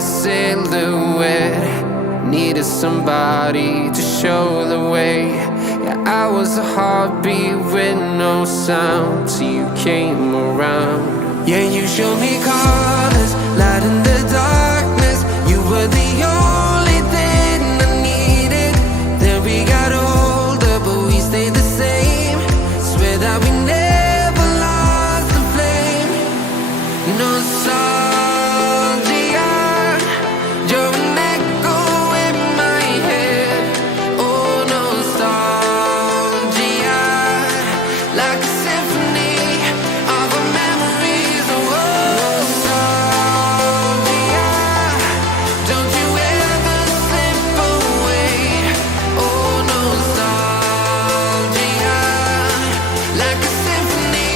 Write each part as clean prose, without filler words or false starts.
silhouette. Needed somebody to show the way. Yeah, I was a heartbeat with no sound till you came around. Yeah, you showed me colors, light in the darkness. You were the only thing I needed. Then we got older, but we stayed the same. Swear that we never lost the flame. Nostalgia, you're an echo in my head. Oh, nostalgia, like a symphony of our memories. Oh, nostalgia, don't you ever slip away. Oh, nostalgia, like a symphony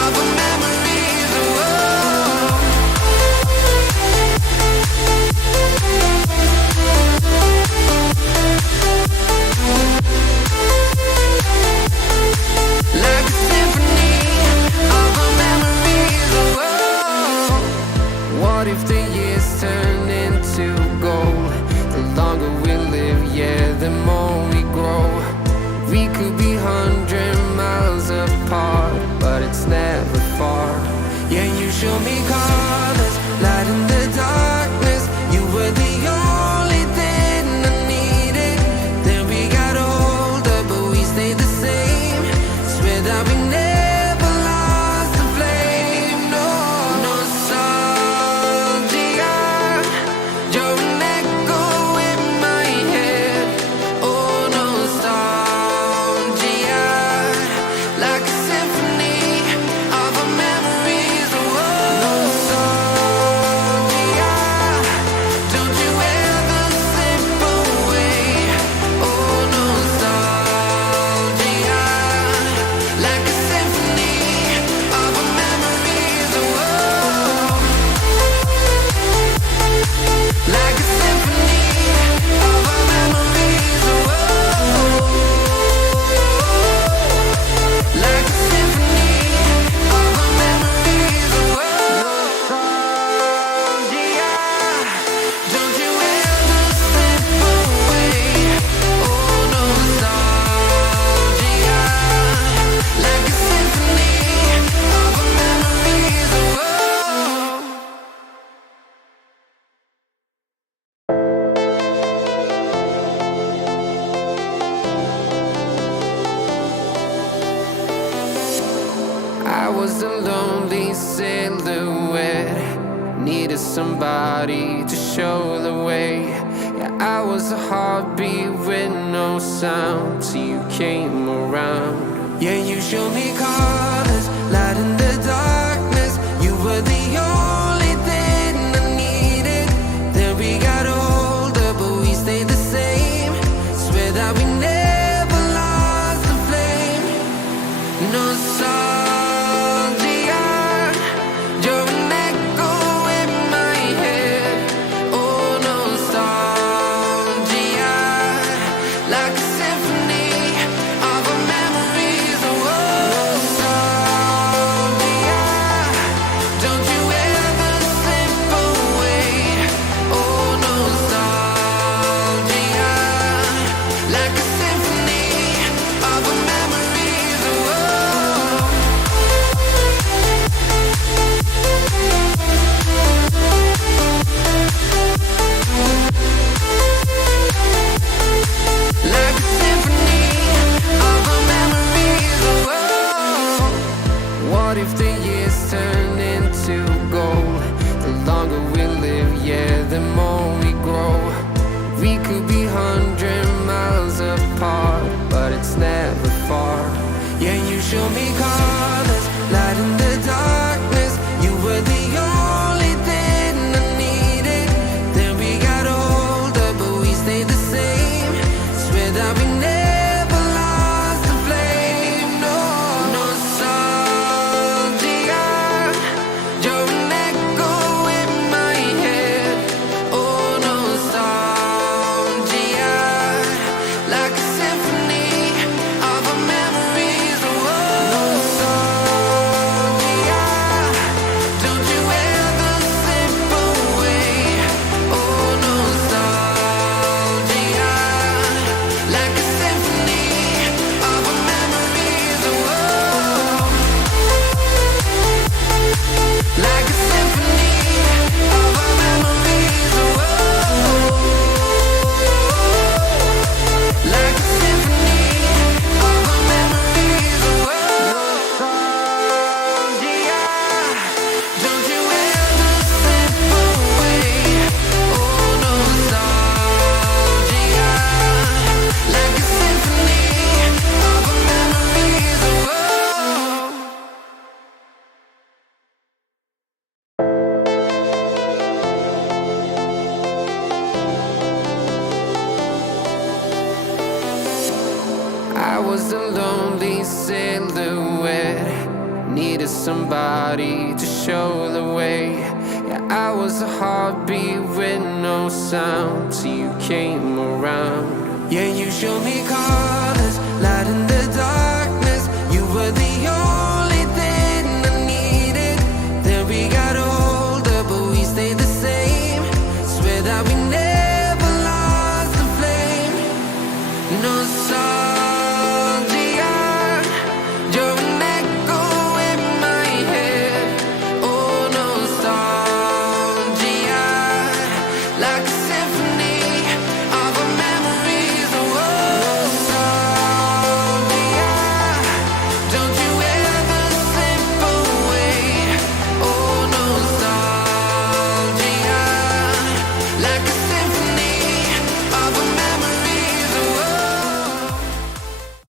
of our memories. Oh, like a symphony of our memories. Oh, what if the years turn into gold? The longer we live, yeah, the more we grow. We could be 100 miles apart, but it's never far. Yeah, you show me colors, light in the darkness. You were the only thing I needed. Then we got older, but we stayed the same. Swear that we never lost the flame. No, nostalgia, you're an echo in my head. Oh, nostalgia, like a symphony of our memories. Oh, nostalgia, don't you ever slip away. Oh, nostalgia, like a symphony of our memories. Oh, like a symphony of our memories. Oh, like a symphony of our memories. Oh, nostalgia, don't you ever slip away. Oh, nostalgia, like a symphony of our memories. Oh, I was a lonely silhouette. Needed somebody to show the way. Yeah, I was a heartbeat with no sound till you came around. Yeah, you showed me colors, light in the darkness. You were the only thing I needed. Then we got older, but we stayed the same. Swear that we never lost the flame. Nostalgia, you're an echo in my head. Oh, nostalgia, like a symphony of our memories. Oh, nostalgia, don't you ever slip away. Oh, nostalgia, like a symphony of our memories. Oh, like a symphony of our memories. Oh, what if the years turn into gold? The longer we live, yeah, the more we grow. We could be 100 miles apart, but it's never far. Yeah, you show me colors, light in the darkness. You were the only thing I needed. Then we got older, but we stayed the same. Swear that we never lost the flame. No, nostalgia, you're an echo in my head. Oh, nostalgia, like a symphony of our memories. Oh, I was a lonely silhouette, needed somebody to show the way. Yeah, I was a heartbeat with no sound till you came around. Yeah, you showed me colors, light in the darkness. You were the only thing I needed. Then we got older, but we stayed the same. Swear that we never lost the flame. No sorry.